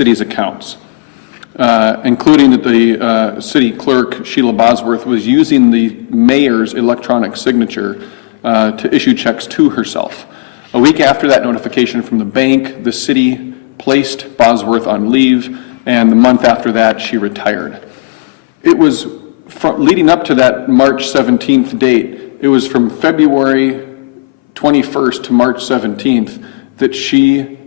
city's accounts, including that the city clerk, Sheila Bosworth, was using the mayor's electronic signature to issue checks to herself. A week after that notification from the bank, the city placed Bosworth on leave, and the month after that, she retired. It was leading up to that March 17th date, it was from February 21st to March 17th that she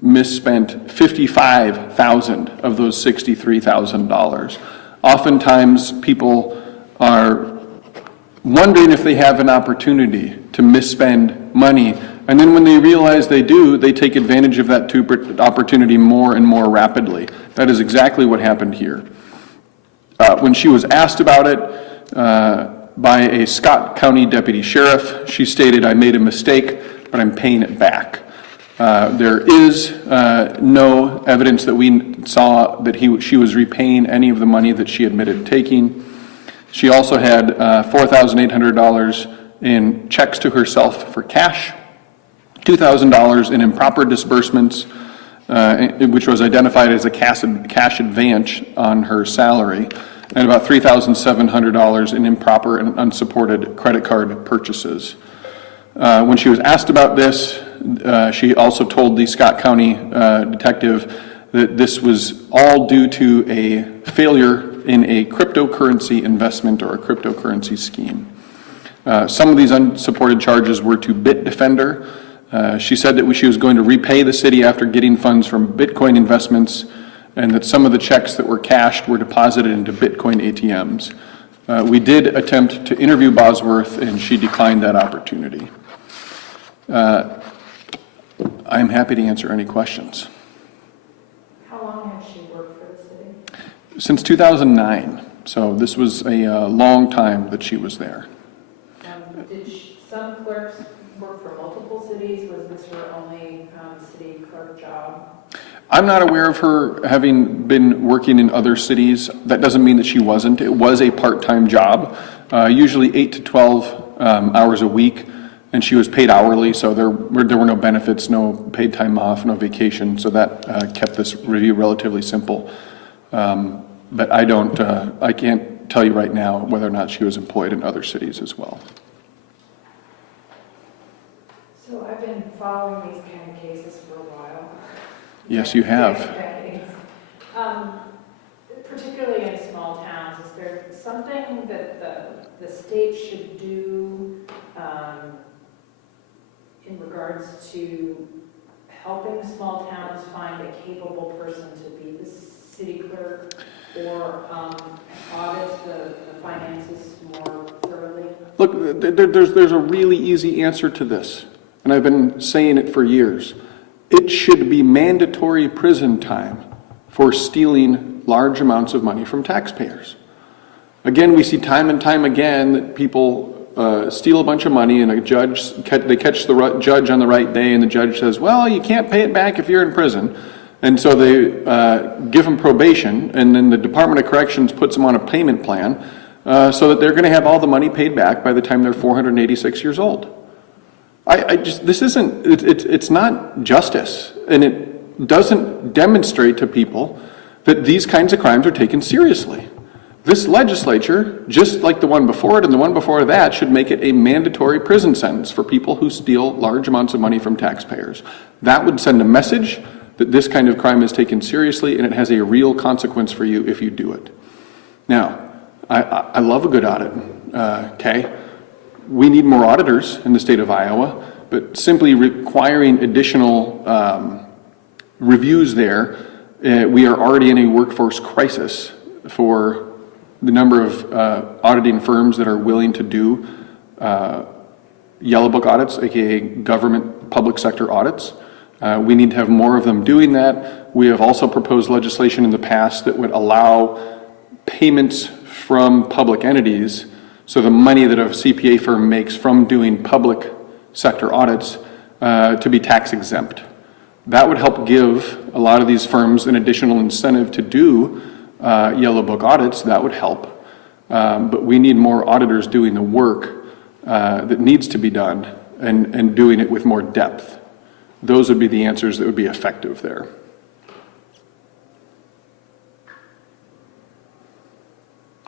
misspent $55,000 of those $63,000. Oftentimes, people are wondering if they have an opportunity to misspend money, and then when they realize they do, they take advantage of that opportunity more and more rapidly. That is exactly what happened here. When she was asked about it by a Scott County deputy sheriff, she stated, "I made a mistake, but I'm paying it back." There is no evidence that we saw that she was repaying any of the money that she admitted taking. She also had $4,800 in checks to herself for cash, $2,000 in improper disbursements, which was identified as a cash advance on her salary, and about $3,700 in improper and unsupported credit card purchases. When she was asked about this, she also told the Scott County detective that this was all due to a failure in a cryptocurrency investment or a cryptocurrency scheme. Some of these unsupported charges were to Bitdefender. She said that she was going to repay the city after getting funds from Bitcoin investments, and that some of the checks that were cashed were deposited into Bitcoin ATMs. We did attempt to interview Bosworth, and she declined that opportunity. I'm happy to answer any questions. How long has she worked for the city? Since 2009, so this was a long time that she was there. Did some clerks work for multiple cities? Was this her only city clerk job? I'm not aware of her having been working in other cities. That doesn't mean that she wasn't. It was a part-time job, usually 8 to 12 hours a week, and she was paid hourly, so there were no benefits, no paid time off, no vacation, so that kept this review relatively simple. But I can't tell you right now whether or not she was employed in other cities as well. So I've been following these kind of cases for a while. Yes, you have. Decades. Particularly in small towns, is there something that the state should do in regards to helping small towns find a capable person to be the city clerk, or audit the finances more thoroughly? Look, there's a really easy answer to this, and I've been saying it for years. It should be mandatory prison time for stealing large amounts of money from taxpayers. Again, we see time and time again that people steal a bunch of money, and they catch the judge on the right day, and the judge says, well, you can't pay it back if you're in prison. And so they give them probation, and then the Department of Corrections puts them on a payment plan so that they're going to have all the money paid back by the time they're 486 years old. It's not justice, and it doesn't demonstrate to people that these kinds of crimes are taken seriously. This legislature, just like the one before it and the one before that, should make it a mandatory prison sentence for people who steal large amounts of money from taxpayers. That would send a message that this kind of crime is taken seriously, and it has a real consequence for you if you do it. Now, I love a good audit, okay? We need more auditors in the state of Iowa, but simply requiring additional reviews there, we are already in a workforce crisis for the number of auditing firms that are willing to do yellow book audits, aka government public sector audits. We need to have more of them doing that. We have also proposed legislation in the past that would allow payments from public entities, so the money that a CPA firm makes from doing public sector audits to be tax exempt. That would help give a lot of these firms an additional incentive to do yellow book audits. That would help. But we need more auditors doing the work that needs to be done, and doing it with more depth. Those would be the answers that would be effective there.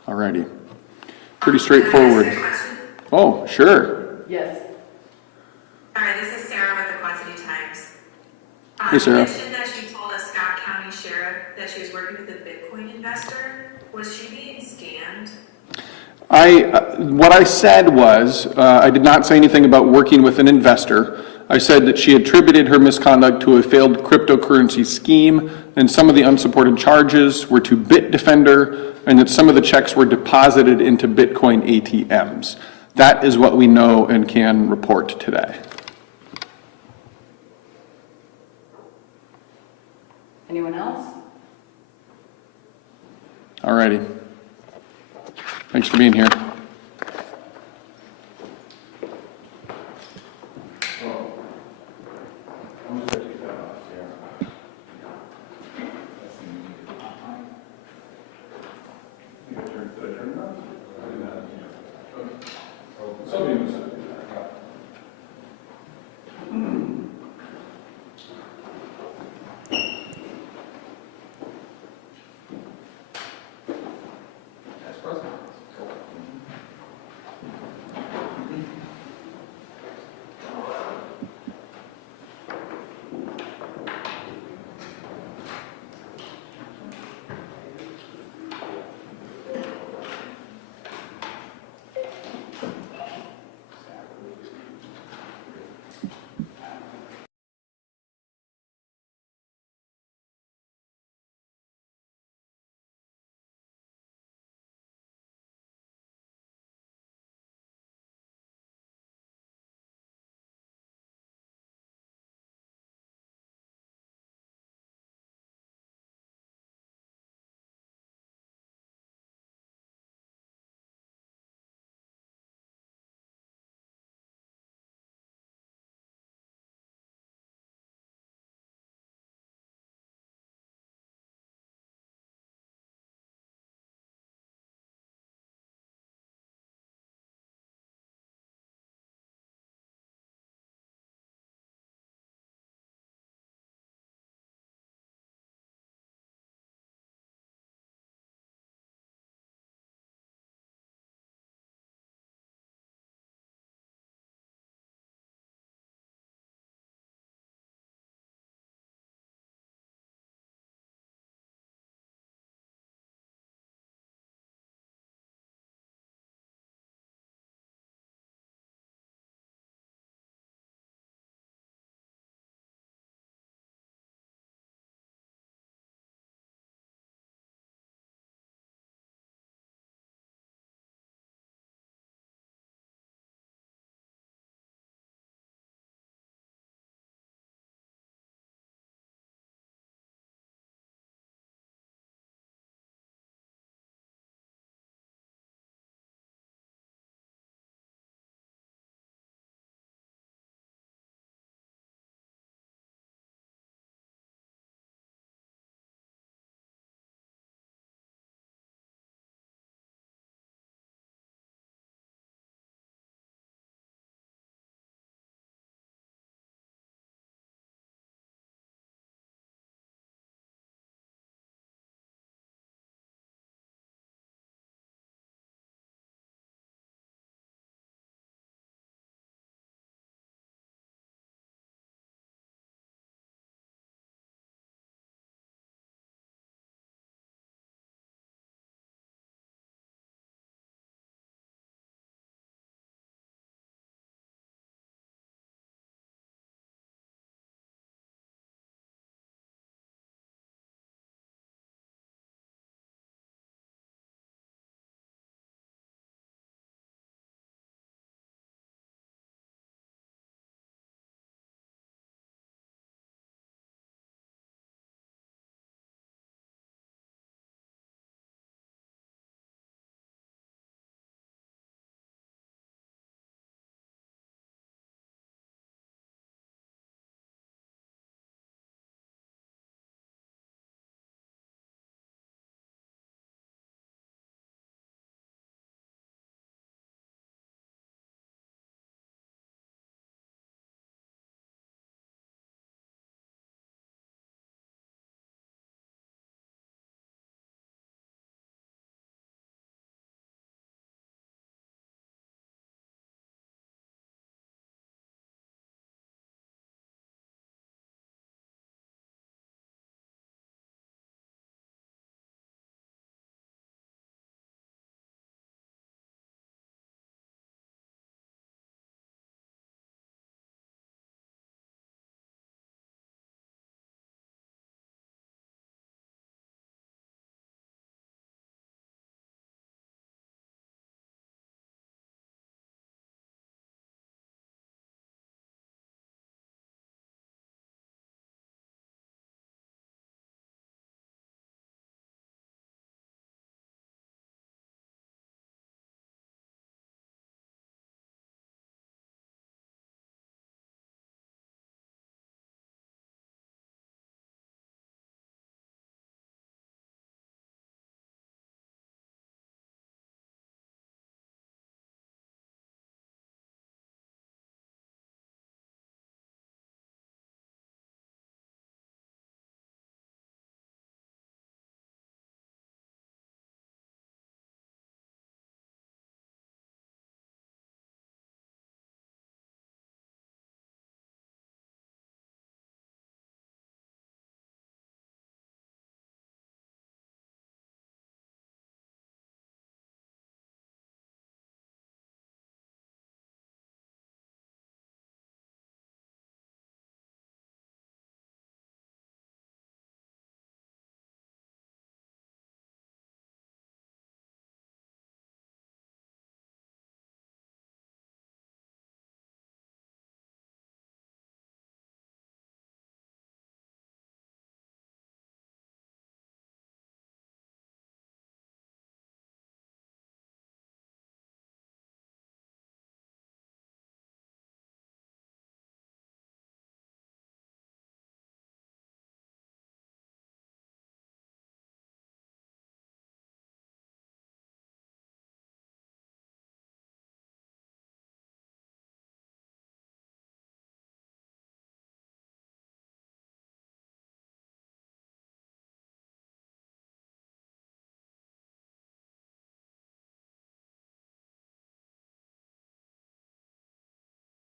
All righty. Pretty straightforward. Can I ask you a question? Oh, sure. Yes. Hi, this is Sarah with the Quad City Times. Hey, Sarah. You mentioned that she told a Scott County sheriff that she was working with a Bitcoin investor. Was she being scammed? What I said was, I did not say anything about working with an investor. I said that she attributed her misconduct to a failed cryptocurrency scheme, and some of the unsupported charges were to Bitdefender, and that some of the checks were deposited into Bitcoin ATMs. That is what we know and can report today. Anyone else? All righty. Thanks for being here. Somebody